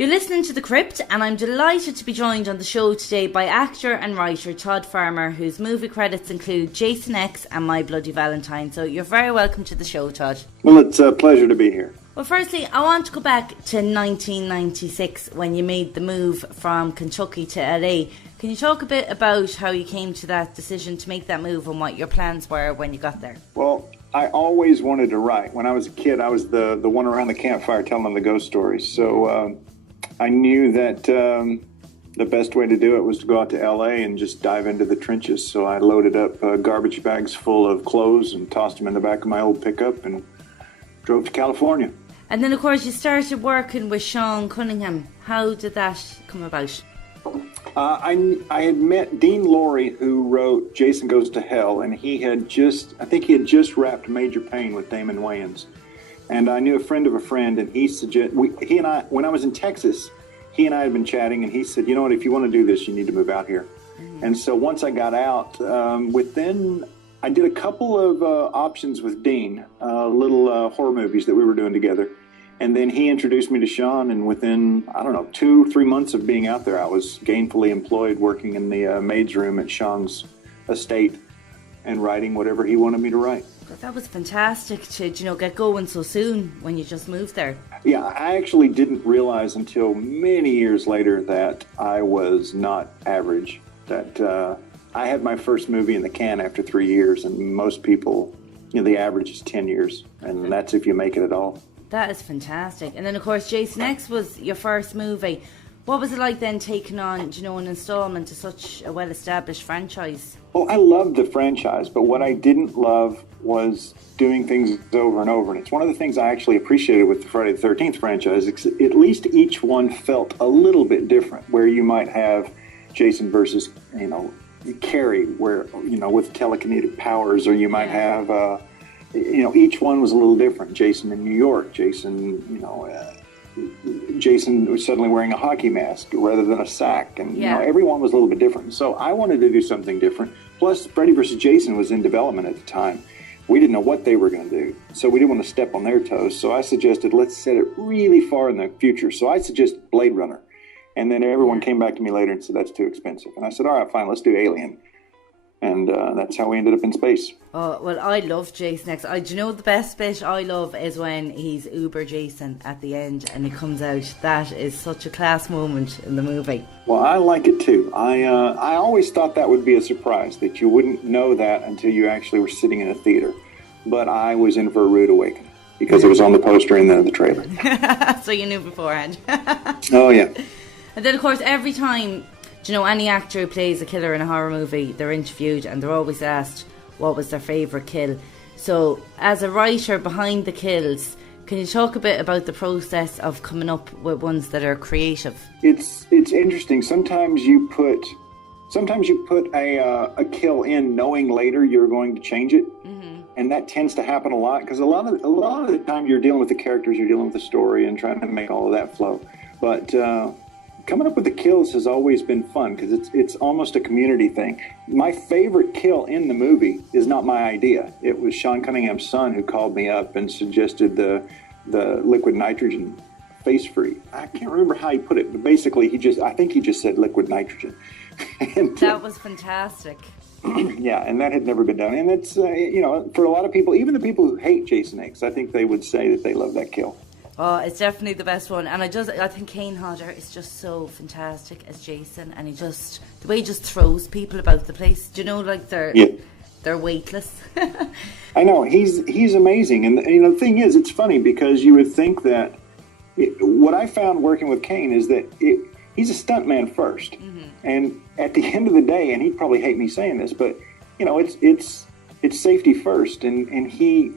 You're listening to The Crypt, and I'm delighted to be joined on the show today by actor and writer Todd Farmer, whose movie credits include Jason X and My Bloody Valentine. So you're very welcome to the show, Todd. Well, it's a pleasure to be here. Well, firstly, I want to go back to 1996 when you made the move from Kentucky to LA. Can you talk a bit about how you came to that decision to make that move and what your plans were when you got there? Well, I always wanted to write. When I was a kid, I was the one around the campfire telling them the ghost stories. So I knew that the best way to do it was to go out to LA and just dive into the trenches. So I loaded up garbage bags full of clothes and tossed them in the back of my old pickup and drove to California. And then, of course, you started working with Sean Cunningham. How did that come about? I had met Dean Lorey, who wrote Jason Goes to Hell, and he had just wrapped Major Payne with Damon Wayans. And I knew a friend of a friend, and he and I, when I was in Texas, he and I had been chatting, and he said, you know what, if you want to do this, you need to move out here. Mm-hmm. And so once I got out, I did a couple of options with Dean, little horror movies that we were doing together. And then he introduced me to Sean, and within, 2-3 months of being out there, I was gainfully employed working in the maid's room at Sean's estate and writing whatever he wanted me to write. That was fantastic to, get going so soon when you just moved there. Yeah, I actually didn't realize until many years later that I was not average, that I had my first movie in the can after 3 years, and most people, the average is 10 years, and that's if you make it at all. That is fantastic. And then, of course, Jason X was your first movie. What was it like then taking on, an installment to such a well-established franchise? Well, I loved the franchise, but what I didn't love was doing things over and over. And it's one of the things I actually appreciated with the Friday the 13th franchise. At least each one felt a little bit different, where you might have Jason versus, Carrie, where, with telekinetic powers, or you might have... each one was a little different. Jason in New York, Jason was suddenly wearing a hockey mask rather than a sack. And, everyone was a little bit different. So I wanted to do something different. Plus, Freddy vs. Jason was in development at the time. We didn't know what they were going to do. So we didn't want to step on their toes. So I suggested, let's set it really far in the future. So I suggested Blade Runner. And then everyone came back to me later and said, that's too expensive. And I said, all right, fine, let's do Alien. And that's how we ended up in space. Oh, well, I love Jason X. The best bit I love is when he's Uber Jason at the end and he comes out. That is such a class moment in the movie. Well, I like it too. I always thought that would be a surprise, that you wouldn't know that until you actually were sitting in a theater. But I was in for a rude awakening because it was on the poster and then the trailer. So you knew beforehand. Oh, yeah. And then, of course, every time... any actor who plays a killer in a horror movie, they're interviewed and they're always asked what was their favourite kill. So, as a writer behind the kills, can you talk a bit about the process of coming up with ones that are creative? It's interesting. Sometimes you put a kill in knowing later you're going to change it, and that tends to happen a lot because a lot of the time you're dealing with the characters, you're dealing with the story, and trying to make all of that flow. But coming up with the kills has always been fun because it's almost a community thing. My favorite kill in the movie is not my idea. It was Sean Cunningham's son who called me up and suggested the liquid nitrogen face free. I can't remember how he put it, but basically I think he just said liquid nitrogen. And, that was fantastic. Yeah, and that had never been done. And it's, for a lot of people, even the people who hate Jason X, I think they would say that they love that kill. Oh, it's definitely the best one. And I think Kane Hodder is just so fantastic as Jason. And the way he just throws people about the place. They're weightless. I know, he's amazing. And, the thing is, it's funny because you would think that, what I found working with Kane is that he's a stuntman first. Mm-hmm. And at the end of the day, and he'd probably hate me saying this, but, it's safety first, and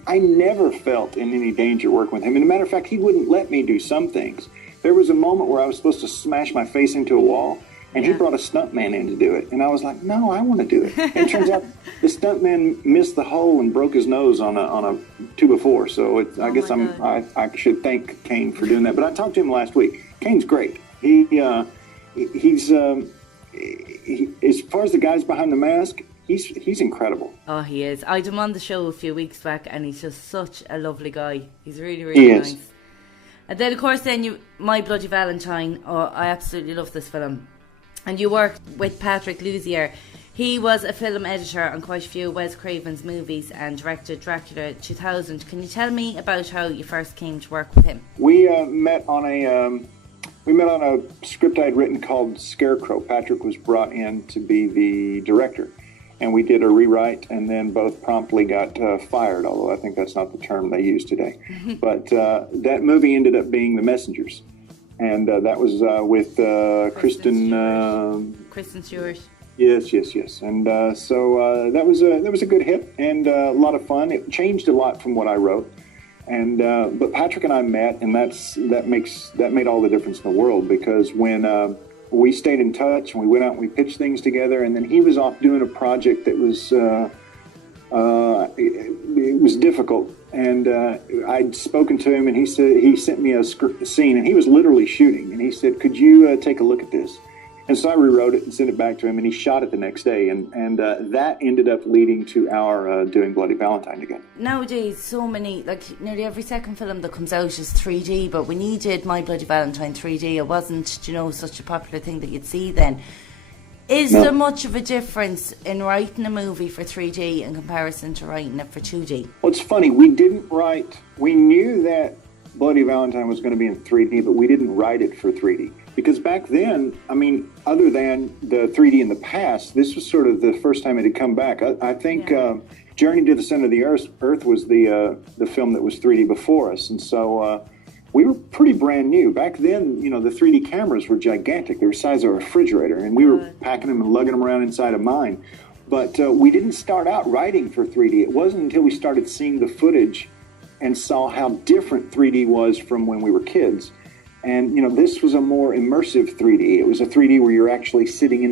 I never felt in any danger working with him. And as a matter of fact, he wouldn't let me do some things. There was a moment where I was supposed to smash my face into a wall, and he brought a stuntman in to do it. And I was like, no, I want to do it. And it turns out the stuntman missed the hole and broke his nose on a 2x4. So I guess I should thank Kane for doing that. But I talked to him last week. Kane's great. He's as far as the guys behind the mask, He's incredible. Oh, he is. I had him on the show a few weeks back, and he's just such a lovely guy. He's really, really nice. And then, of course, My Bloody Valentine. Oh, I absolutely love this film. And you worked with Patrick Lussier. He was a film editor on quite a few of Wes Craven's movies and directed Dracula 2000. Can you tell me about how you first came to work with him? We met on a script I had written called Scarecrow. Patrick was brought in to be the director, and we did a rewrite, and then both promptly got fired, although I think that's not the term they use today. But that movie ended up being The Messengers, and that was with Kristen Stewart. Yes. And so that was a good hit and a lot of fun. It changed a lot from what I wrote. And but Patrick and I met, and that made all the difference in the world, because when we stayed in touch and we went out and we pitched things together, and then he was off doing a project that was it was difficult, and I'd spoken to him, and he sent me a scene, and he was literally shooting, and he said, "Could you take a look at this?" And so I rewrote it and sent it back to him, and he shot it the next day, and that ended up leading to our doing Bloody Valentine together. Nowadays, so many, like nearly every second film that comes out is 3D, but when you did My Bloody Valentine 3D, it wasn't, such a popular thing that you'd see then. Is there much of a difference in writing a movie for 3D in comparison to writing it for 2D? Well, it's funny, we knew that Bloody Valentine was going to be in 3D, but we didn't write it for 3D. Because back then, I mean, other than the 3D in the past, this was sort of the first time it had come back. I think Journey to the Center of the Earth was the film that was 3D before us. And so we were pretty brand new. Back then, the 3D cameras were gigantic. They were the size of a refrigerator. And we were packing them and lugging them around inside of mine. But we didn't start out writing for 3D. It wasn't until we started seeing the footage and saw how different 3D was from when we were kids. And, this was a more immersive 3D. It was a 3D where you're actually sitting in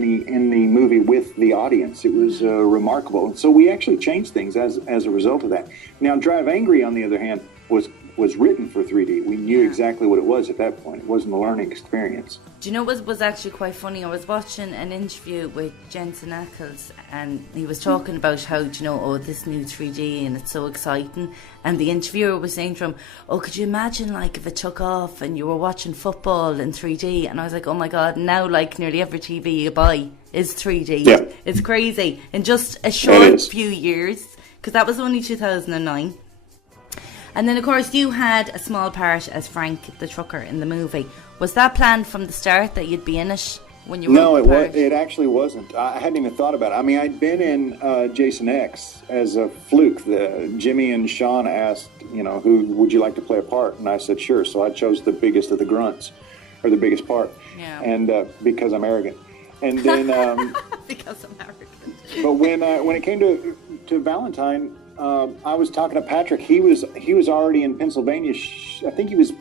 the movie with the audience. It was remarkable. And so we actually changed things as a result of that. Now, Drive Angry, on the other hand, was written for 3D. We knew exactly what it was at that point. It wasn't a learning experience. Do you know what was actually quite funny? I was watching an interview with Jensen Ackles, and he was talking about how, this new 3D and it's so exciting. And the interviewer was saying to him, could you imagine if it took off and you were watching football in 3D? And I was like, oh my God, now nearly every TV you buy is 3D. Yeah. It's crazy. In just a short few years, because that was only 2009. And then, of course, you had a small part as Frank the trucker in the movie. Was that planned from the start that you'd be in it when you were? No, it actually wasn't. I hadn't even thought about it. I mean, I'd been in Jason X as a fluke. Jimmy and Sean asked, who would you like to play a part? And I said, sure. So I chose the biggest of the grunts, or the biggest part. Yeah. And because I'm arrogant. And then because I'm arrogant. But when it came to Valentine, I was talking to Patrick. He was already in Pennsylvania. I think he was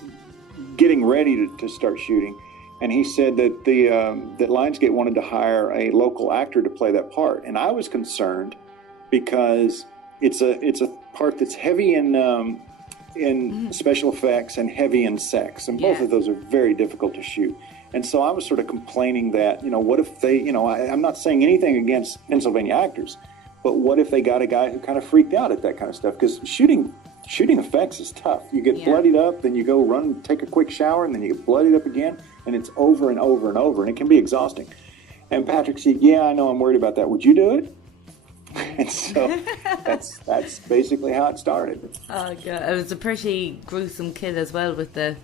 getting ready to start shooting, and he said that that Lionsgate wanted to hire a local actor to play that part. And I was concerned because it's a part that's heavy in special effects and heavy in sex, and both of those are very difficult to shoot. And so I was sort of complaining that what if they I'm not saying anything against Pennsylvania actors. But what if they got a guy who kind of freaked out at that kind of stuff? Because shooting effects is tough. You get bloodied up, then you go run, take a quick shower, and then you get bloodied up again, and it's over and over and over, and it can be exhausting. And Patrick said, yeah, I know, I'm worried about that. Would you do it? And so that's basically how it started. Oh, God. It was a pretty gruesome kill as well, with the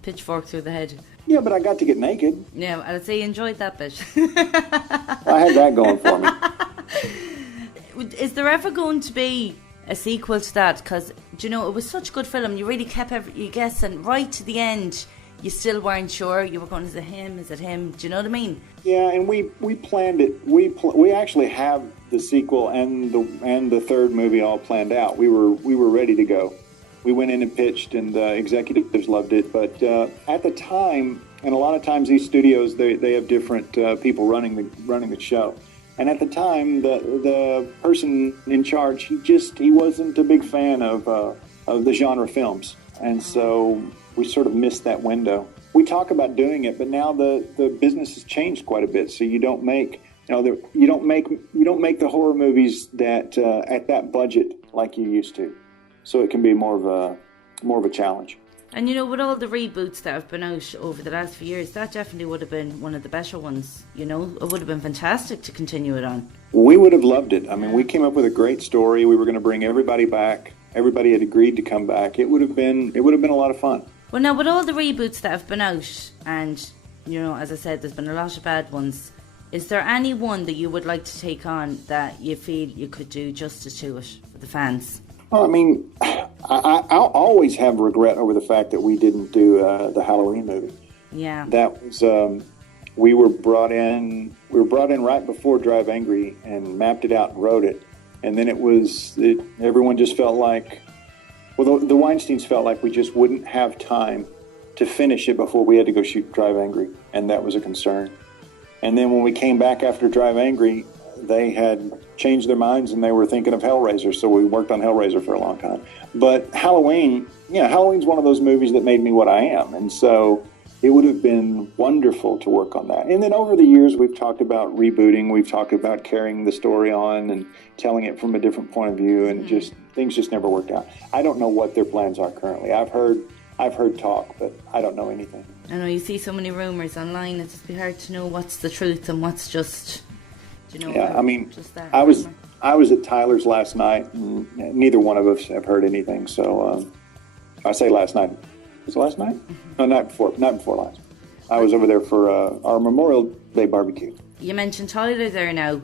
pitchfork through the head. Yeah, but I got to get naked. Yeah, I'd say you enjoyed that bit. I had that going for me. Is there ever going to be a sequel to that? Because, it was such a good film. You really kept you guessing right to the end. You still weren't sure. You were going, is it him? Is it him? Do you know what I mean? Yeah, and we planned it. We actually have the sequel and the third movie all planned out. We were ready to go. We went in and pitched, and the executives loved it. But at the time, and a lot of times these studios, they have different people running the show. And at the time, the person in charge, he wasn't a big fan of the genre films, and so we sort of missed that window. We talk about doing it, but now the business has changed quite a bit. So you don't make the horror movies that at that budget like you used to. So it can be more of a challenge. And with all the reboots that have been out over the last few years, that definitely would have been one of the better ones. It would have been fantastic to continue it on. We would have loved it. I mean, we came up with a great story. We were going to bring everybody back. Everybody had agreed to come back. It would have been a lot of fun. Well, now with all the reboots that have been out, and as I said, there's been a lot of bad ones. Is there any one that you would like to take on that you feel you could do justice to it for the fans? Well, I mean, I'll always have regret over the fact that we didn't do the Halloween movie. Yeah, that was we were brought in right before Drive Angry and mapped it out and wrote it, and then everyone just felt like, well, the Weinsteins felt like we just wouldn't have time to finish it before we had to go shoot Drive Angry, and that was a concern. And then when we came back after Drive Angry, they had changed their minds and they were thinking of Hellraiser, so we worked on Hellraiser for a long time. But Halloween's one of those movies that made me what I am, and so it would have been wonderful to work on that. And then over the years, we've talked about rebooting, we've talked about carrying the story on and telling it from a different point of view, and things just never worked out. I don't know what their plans are currently. I've heard talk, but I don't know anything. I know you see so many rumors online, it's just be hard to know what's the truth and what's just... Yeah, I mean, I was at Tyler's last night, and neither one of us have heard anything. So I say last night. Was it last night? No, night before last. I was over there for our Memorial Day barbecue. You mentioned Tyler there now.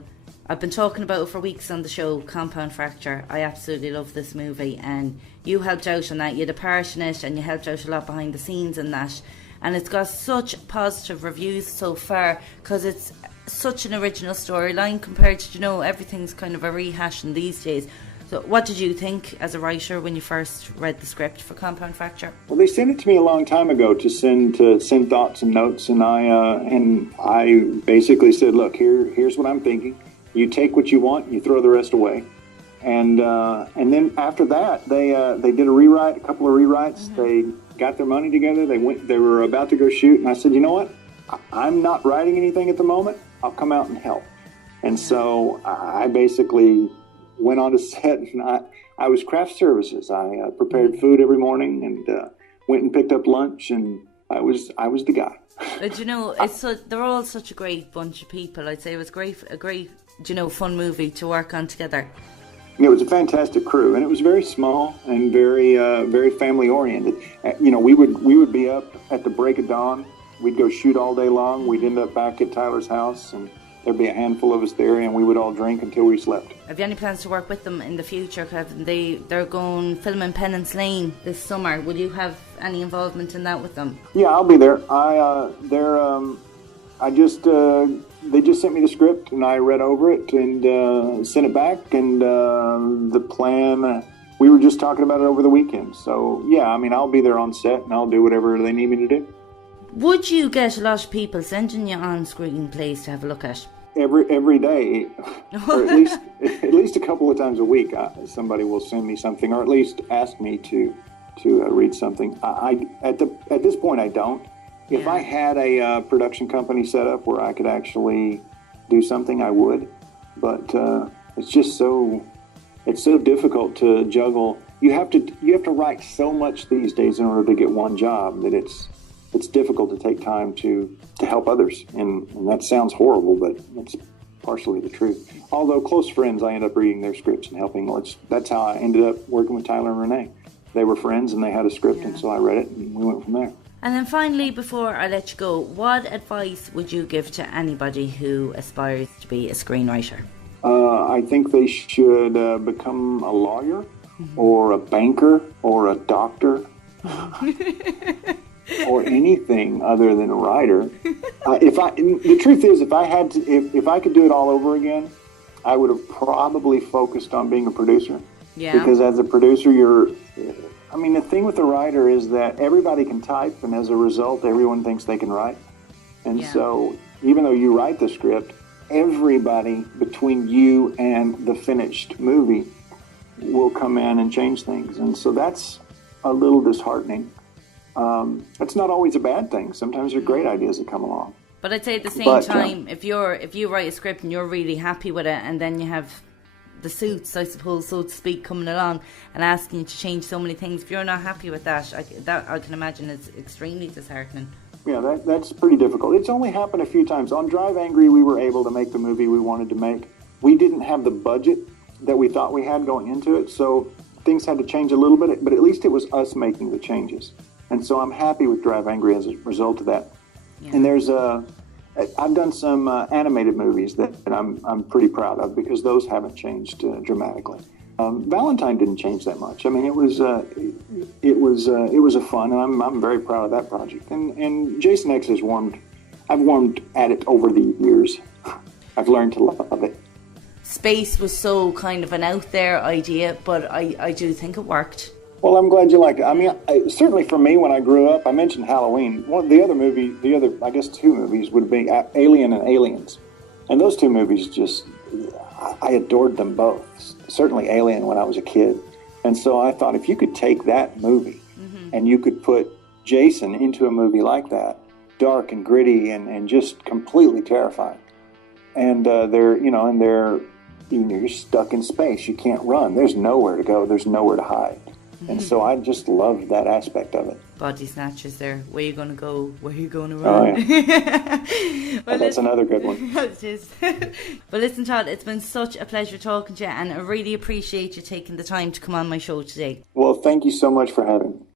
I've been talking about it for weeks on the show, Compound Fracture. I absolutely love this movie, and you helped out on that. You had a part in it, and you helped out a lot behind the scenes in that. And it's got such positive reviews so far because it's such an original storyline compared to, everything's kind of a rehashing these days. So what did you think as a writer when you first read the script for Compound Fracture? Well, they sent it to me a long time ago to send thoughts and notes, and I basically said, look, here's what I'm thinking. You take what you want, you throw the rest away. And then after that, they did a couple of rewrites. They got their money together. They were about to go shoot, and I said, you know what? I'm not writing anything at the moment. I'll come out and help. And so I basically went on to set, and I was craft services. I prepared food every morning and went and picked up lunch, and I was the guy. They're all such a great bunch of people. I'd say it was a great, fun movie to work on together. It was a fantastic crew, and it was very small and very, very family oriented. We would be up at the break of dawn. We'd go shoot all day long. We'd end up back at Tyler's house, and there'd be a handful of us there, and we would all drink until we slept. Have you any plans to work with them in the future? They're going filming Penance Lane this summer. Will you have any involvement in that with them? Yeah, I'll be there. They just sent me the script, and I read over it and sent it back. And the plan, we were just talking about it over the weekend. So yeah, I mean, I'll be there on set, and I'll do whatever they need me to do. Would you get a lot of people sending you on screenplays to have a look at? Every day, or at least a couple of times a week, somebody will send me something, or at least ask me to read something. At this point, I don't. If I had a production company set up where I could actually do something, I would. But it's just so difficult to juggle. You have to write so much these days in order to get one job that it's difficult to take time to help others. And that sounds horrible, but it's partially the truth. Although close friends, I end up reading their scripts and helping. That's how I ended up working with Tyler and Renee. They were friends and they had a script, and so I read it and we went from there. And then finally, before I let you go, what advice would you give to anybody who aspires to be a screenwriter? I think they should become a lawyer or a banker or a doctor or anything other than a writer. The truth is, if I could do it all over again, I would have probably focused on being a producer. Yeah. Because as a producer, the thing with a writer is that everybody can type, and as a result, everyone thinks they can write. And so even though you write the script, everybody between you and the finished movie will come in and change things. And so that's a little disheartening. That's not always a bad thing. Sometimes there are great ideas that come along. But I'd say at the same time, if you write a script and you're really happy with it, and then you have the suits, I suppose, so to speak, coming along and asking you to change so many things. If you're not happy with that, I can imagine it's extremely disheartening. Yeah, that's pretty difficult. It's only happened a few times. On Drive Angry, we were able to make the movie we wanted to make. We didn't have the budget that we thought we had going into it, so things had to change a little bit, but at least it was us making the changes. And so I'm happy with Drive Angry as a result of that. Yeah. And I've done some animated movies that I'm pretty proud of because those haven't changed dramatically. Valentine didn't change that much. I mean, it was a fun, and I'm very proud of that project. And Jason X I've warmed at it over the years. I've learned to love it. Space was so kind of an out there idea, but I do think it worked. Well, I'm glad you liked it. I mean, certainly for me, when I grew up, I mentioned Halloween. The other, I guess, two movies would be Alien and Aliens. And those two movies I adored them both. Certainly Alien when I was a kid. And so I thought if you could take that movie and you could put Jason into a movie like that, dark and gritty and just completely terrifying. And you're stuck in space. You can't run. There's nowhere to go. There's nowhere to hide. And so I just loved that aspect of it. Body snatchers there. Where you going to go? Where you going to run? Oh, yeah. Well, that's another good one. It is. Well, listen, Todd, it's been such a pleasure talking to you, and I really appreciate you taking the time to come on my show today. Well, thank you so much for having me.